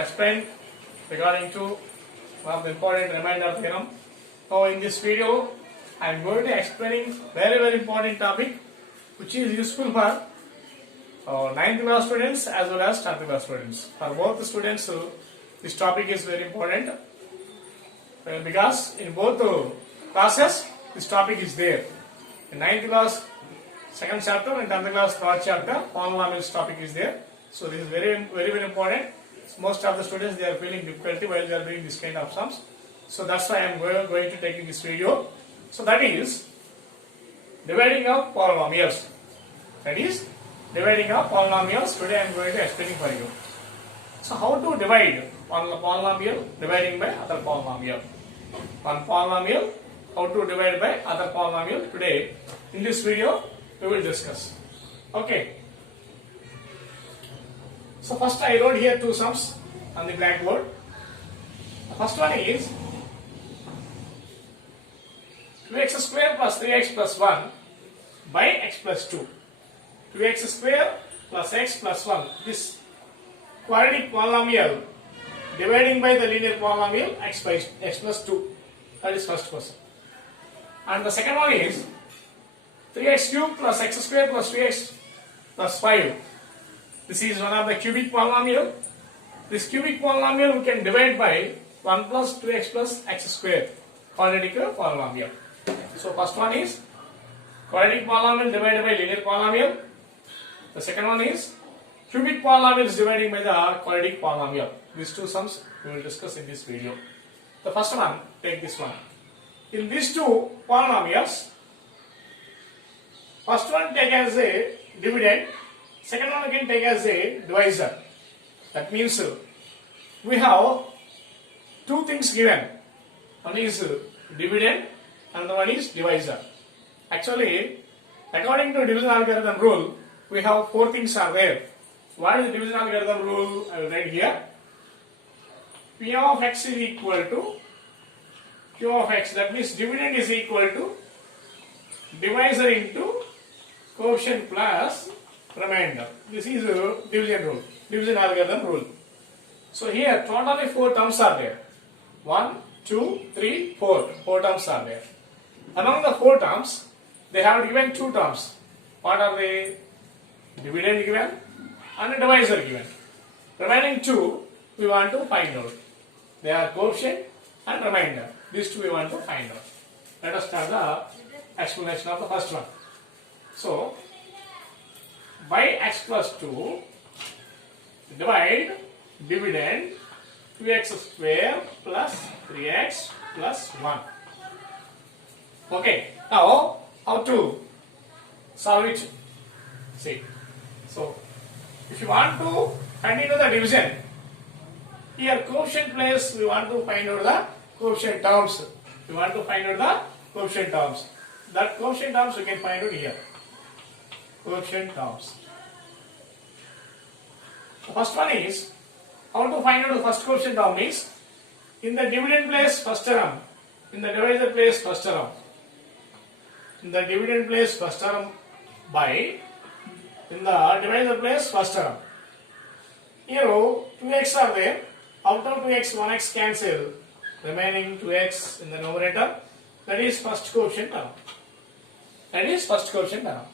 explain regarding to one of the important remainder theorem. So in this video, I am going to explaining very important topic which is useful for 9th class students as well as 10th class students. For both the students, this topic is very important because in both classes this topic is there. In 9th class second chapter and 10th class third chapter, polynomials topic is there. So this is very important. Most of the students, they are feeling difficulty while they are doing this kind of sums. So that's why I am going to take in this video. So that is dividing of polynomials. That is dividing of polynomials. Today I am going to explain for you. So how to divide one polynomial dividing by other polynomial. One polynomial, how to divide by other polynomial. Today in this video we will discuss. Okay. So first I wrote here two sums on the blackboard. The first one is 2x square plus 3x plus 1 by x plus 2. 2x square plus x plus 1. This quadratic polynomial dividing by the linear polynomial x plus 2. That is first question. And the second one is 3x cube plus x square plus 2x plus 5. This is one of the cubic polynomial. This cubic polynomial we can divide by 1 plus 2x plus x square, quadratic polynomial. So first one is quadratic polynomial divided by linear polynomial. The second one is cubic polynomials dividing by the quadratic polynomial. These two sums we will discuss in this video. The first one, take this one. In these two polynomials, first one take as a dividend, second one again take as a divisor. That means we have two things given. One is dividend and the one is divisor. Actually, according to division algorithm rule, we have four things are there. What is the division algorithm rule? I will write here. P of x is equal to Q of x. That means dividend is equal to divisor into quotient plus remainder. This is a division rule, division algorithm rule. So here totally four terms are there. 1, 2, 3, 4. Four terms are there. Among the four terms, they have given two terms. What are they? Dividend given and a divisor given. Remaining two we want to find out. They are quotient and remainder. These two we want to find out. Let us start the explanation of the first one. So by x plus 2 divide dividend 2x square plus 3x plus 1. Okay, now how to solve it? See, so if you want to continue the division, here quotient place we want to find out the quotient terms. We want to find out the quotient terms. That quotient terms we can find out here. Quotient terms. The first one is how to find out the first quotient term is in the dividend place first term, in the divisor place first term. In the dividend place first term by in the divisor place first term. Here 2x are there. Out of 2x 1x cancel. Remaining 2x in the numerator. That is first quotient term. That is first quotient term.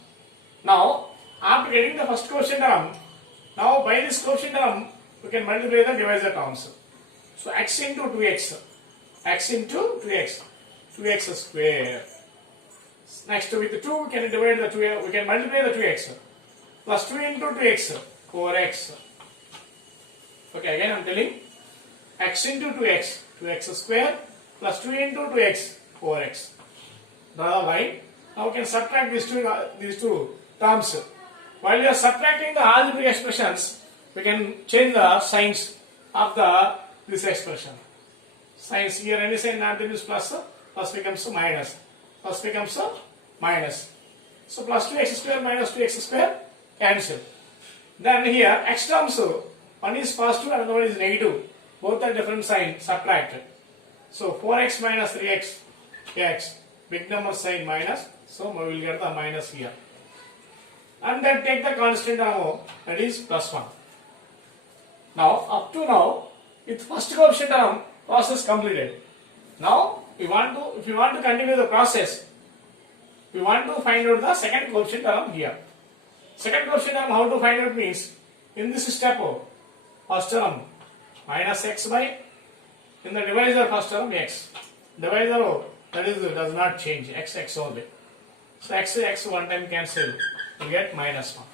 Now after getting the first quotient term, now by this quotient term we can multiply the divisor terms. So x into 2x, x into 2x, 2x square. Next with the 2 we can divide the 2, we can multiply the 2x. Plus 2 into 2x, 4x. Okay, again I am telling x into 2x, 2x square plus 2 into 2x, 4x. Draw the line. Now we can subtract these two terms. While we are subtracting the algebraic expressions, we can change the signs of this expression. Signs here, any sign not there is plus, plus becomes minus. Plus becomes minus. So plus 2x square minus 2x square cancel. Then here x terms, one is positive and another one is negative. Both are different sign, subtracted. So 4x minus 3x, x, big number sign minus, so we will get the minus here. And then take the constant term, that is plus 1. Now, up to now, with first coefficient term, process completed. Now, if you want to continue the process, we want to find out the second coefficient term here. Second coefficient term, how to find out means, in this step, first term minus x by, in the divisor first term x. Divisor, that is, does not change, x only. So x one time cancel, you get minus 1.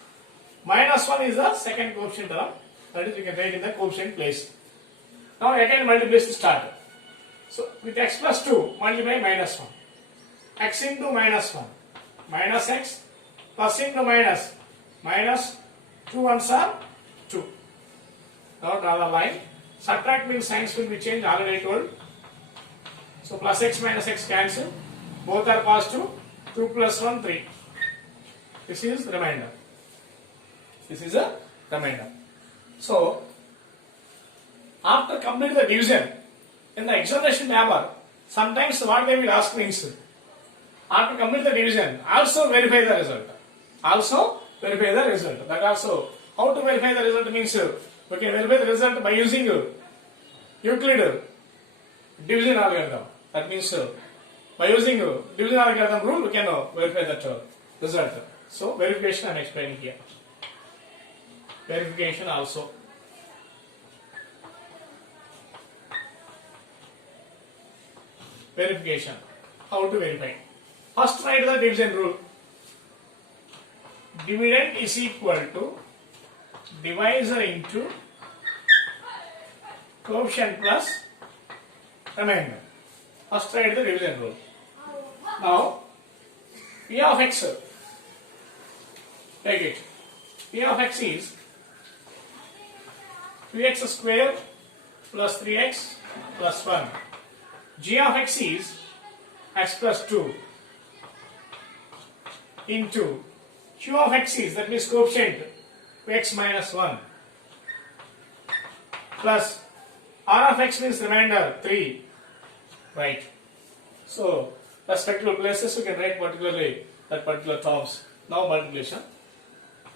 Minus 1 is the second coefficient term, that is, you can write in the coefficient place. Now again multiplication start. So with x plus 2, multiply minus 1. X into minus 1, minus x, plus into minus, minus 2 ones are 2. Now draw the line. Subtract means signs will be changed, already told. So plus x minus x cancel. Both are positive. 2 plus 1, 3. This is remainder. This is a remainder. So, after complete the division, in the exoneration paper, sometimes what they will ask means, after complete the division, also verify the result. Also verify the result. That also, how to verify the result means, we can verify the result by using Euclid division algorithm. That means, by using division algorithm rule, we can verify that result. So, verification I am explaining here. Verification also. Verification. How to verify? First write the division rule. Dividend is equal to divisor into coefficient plus remainder. First write the division rule. Now, P of x, take it. P of x is 2x square plus 3x plus 1. G of x is x plus 2 into Q of x is, that means coefficient, x minus 1 plus R of x means remainder 3. Right. So, respective places you can write particularly that particular terms. Now multiplication.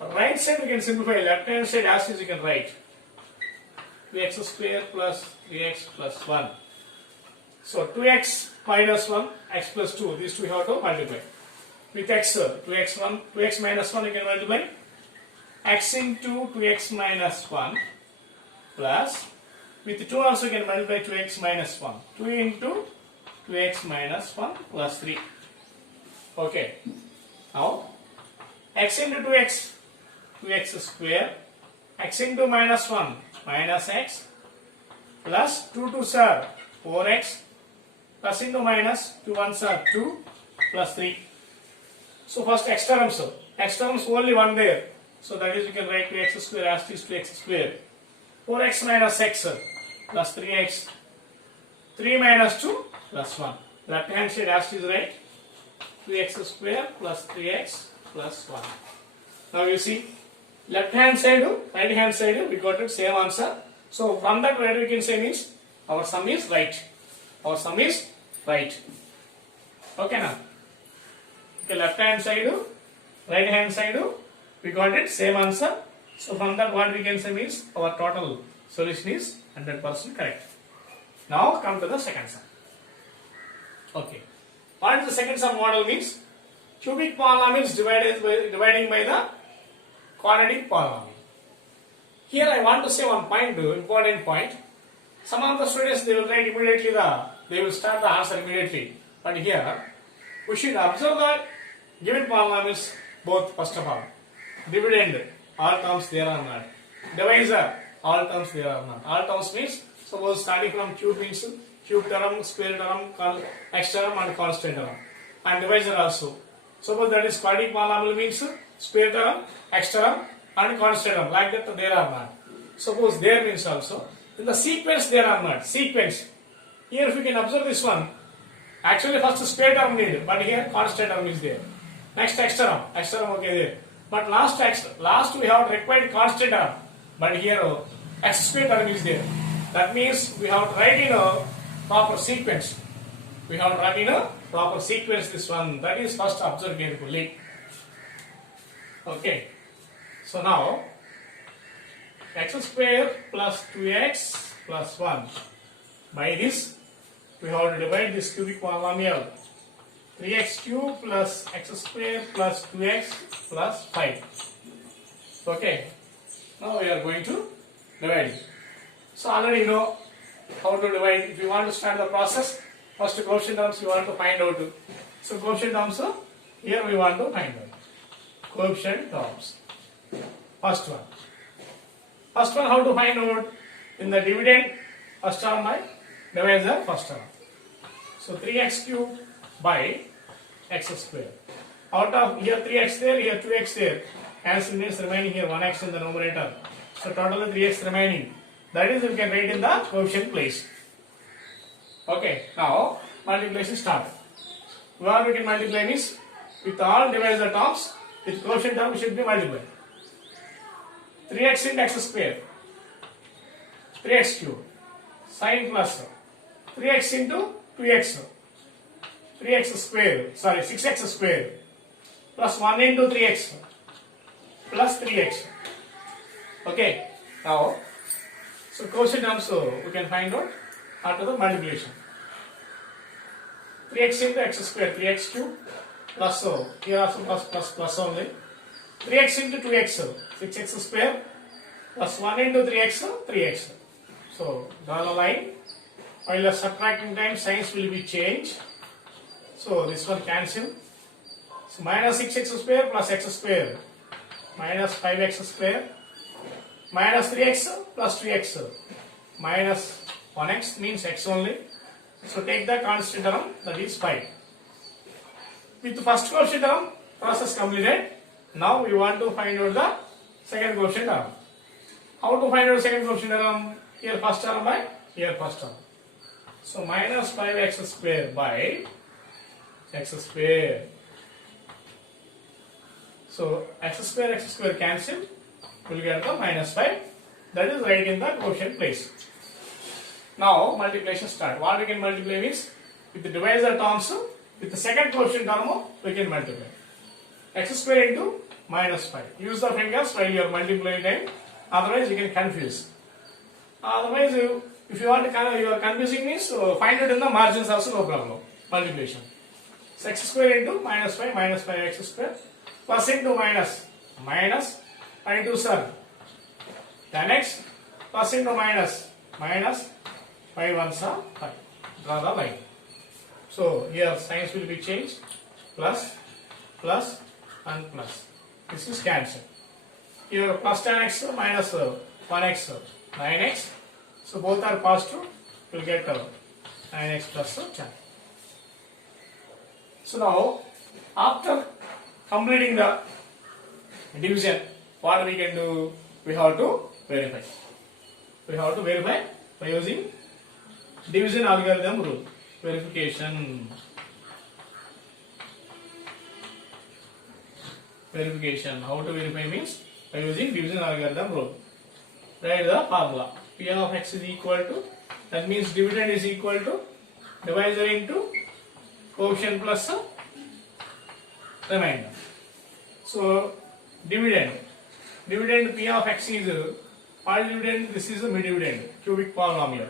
Right side we can simplify, left hand side as is you can write 2x square plus 3x plus 1. So 2x minus 1, x plus 2, these two we have to multiply. With x, 2x1, 2x minus 1 you can multiply. X into 2x minus 1 plus, with 2 also you can multiply 2x minus 1. 2 into 2x minus 1 plus 3. Okay. Now, x into 2x, 2x square, x into minus 1, minus x, plus 2 2s are 4x, plus into minus 2 1s are 2, plus 3. So first x terms only one there. So that is you can write 2x square as is 2x square. 4x minus x plus 3x, 3 minus 2 plus 1. Left hand side as is right, 2x square plus 3x plus 1. Now you see, left hand side, right hand side, we got the same answer. So from that what we can say means, our sum is right. Our sum is right. Okay now. Okay, left hand side, right hand side, we got it same answer. So from that what we can say means, our total solution is 100% correct. Now come to the second sum. Okay. What is the second sum model means? Cubic polynomials dividing by the quadratic polynomial. Here I want to say one point, important point. Some of the students they will write immediately they will start the answer immediately. But here we should observe the given polynomials both first of all. Dividend, all terms there are not. Divisor, all terms there are not. All terms means, suppose starting from cube means cube term, square term, x term and constant term. And divisor also. Suppose that is quadratic polynomial means square term, x term and constant term. Like that there are not. Suppose there means also. In the sequence there are not. Sequence. Here if you can observe this one, actually first square term needed, but here constant term is there. Next x term okay there. But last we have required constant term, but here x square term is there. That means we have to write in a proper sequence. We have to write in a proper sequence this one. That is first observe carefully. Okay. So now x square plus 2x plus 1. By this, we have to divide this cubic polynomial. 3x cube plus x square plus 2x plus 5. Okay. Now we are going to divide it. So already you know how to divide. If you want to start the process, first quotient terms you want to find out. So quotient terms, here we want to find out. Quotient terms. First one. First one, how to find out? In the dividend, first term by divisor, first term. So 3x cube by x square. Out of here 3x there, here 2x there. As means remaining here 1x in the numerator. So totally 3x remaining. That is, we can write in the quotient place. Okay, now multiplication start. What we can multiply is with all divisor terms, with quotient term should be multiplied. 3x into x square, 3x cube, sine plus 3x into 2x, 3x square, sorry 6x square, plus 1 into 3x, plus 3x. Okay, now, so quotient terms we can find out after the multiplication. 3x into x square, 3x cube, plus here also plus only. 3x into 2x, 6x square, plus 1 into 3x, 3x. So, draw the line. While you are subtracting time, signs will be changed. So, this one cancel. So, minus 6x square plus x square, minus 5x square, minus 3x plus 2x, minus 1x means x only. So, take the constant term, that is 5. With the first quotient term, process completed. Now we want to find out the second quotient term. How to find out second quotient term? Here first term by here first term. So minus 5x square by x square. So x square cancel. We will get the minus 5. That is right in the quotient place. Now multiplication start. What we can multiply means with the divisor terms, with the second quotient term we can multiply. X square into minus 5. Use the fingers while you are multiplying time. Otherwise you can confuse. Otherwise if you want to, you are confusing means find it in the margins also, no problem. Multiplication. So x square into minus 5x square, plus into minus, minus 5 into 7, 10x, plus into minus, minus 5 ones are 5. Draw the line. So here signs will be changed, plus, plus and plus. This is cancelled. Here plus 10x minus 1x, 9x. So both are positive. You will get 9x plus 10. So now, after completing the division, what we can do? We have to verify. We have to verify by using division algorithm rule. Verification. Verification. How to verify means by using division algorithm rule. Write the formula. P of x is equal to, that means dividend is equal to divisor into quotient plus remainder. So dividend P of x is part dividend, this is the mid dividend, cubic polynomial.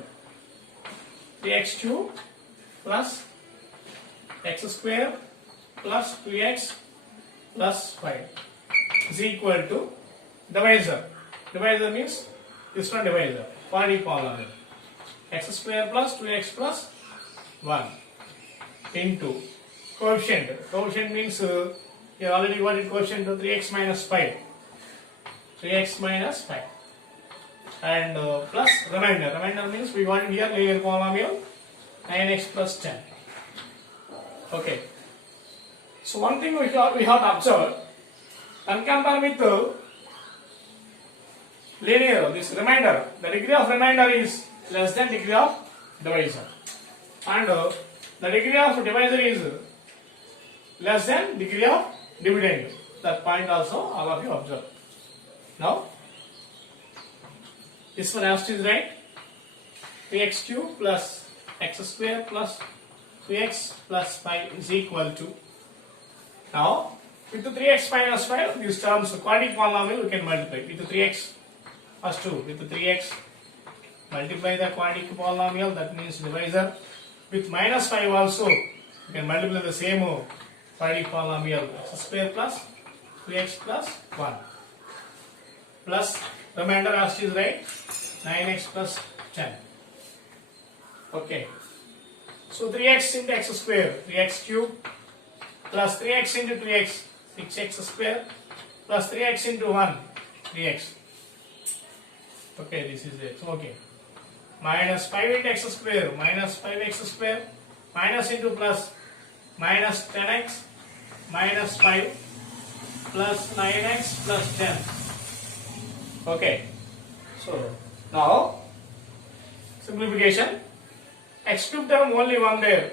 3x cube plus x square plus 2x plus 5 is equal to divisor. Divisor means this one divisor, quadratic polynomial. X square plus 2x plus 1 into quotient. Quotient means you already got it, quotient to 3x minus 5. 3x minus 5. And plus remainder. Remainder means we want here linear polynomial 9x plus 10. Okay. So one thing we have to observe, and compare with linear, this remainder, the degree of remainder is less than degree of divisor. And the degree of divisor is less than degree of dividend. That point also all of you observe. Now, this one asked is right. 3x cube plus x square plus 2x plus 5 is equal to. Now, with the 3x minus 5, these terms, quadratic polynomial, we can multiply. With the 3x, first two, with the 3x multiply the quadratic polynomial, that means divisor. With minus 5 also, you can multiply the same quadratic polynomial, x square plus 3x plus 1. Plus remainder as is right, 9x plus 10. Okay. So 3x into x square, 3x cube, plus 3x into 2x, 6x square, plus 3x into 1, 3x. Okay, this is it. Okay. Minus 5 into x square, minus 5x square, minus into plus, minus 10x, minus 5, plus 9x plus 10. Okay. So, now, simplification. X cube term only one there,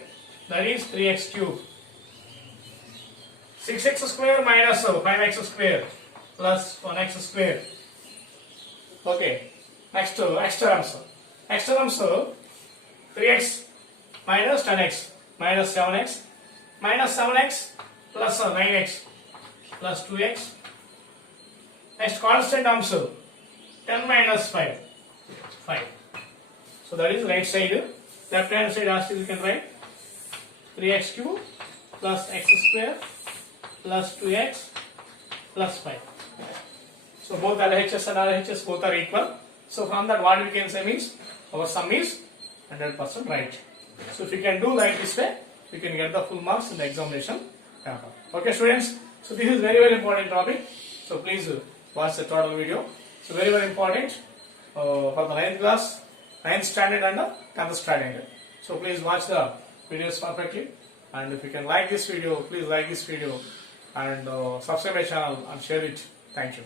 that is 3x cube. 6x square minus 5x square plus 1x square. Okay. Next x terms. X terms 3x minus 10x minus 7x minus 7x plus 9x plus 2x. Next constant terms 10 minus 5, 5. So that is right side. Left hand side as you can write 3x cube plus x square plus 2x plus 5. So both LHS and RHS both are equal. So from that what we can say means our sum is 100% right. So if you can do like this way, you can get the full marks in the examination paper. Okay students, so this is very important topic. So please watch the total video. So very important for the 9th class, 9th standard and 10th standard. So please watch the videos perfectly, and if you can like this video, please like this video and subscribe my channel and share it. Thank you.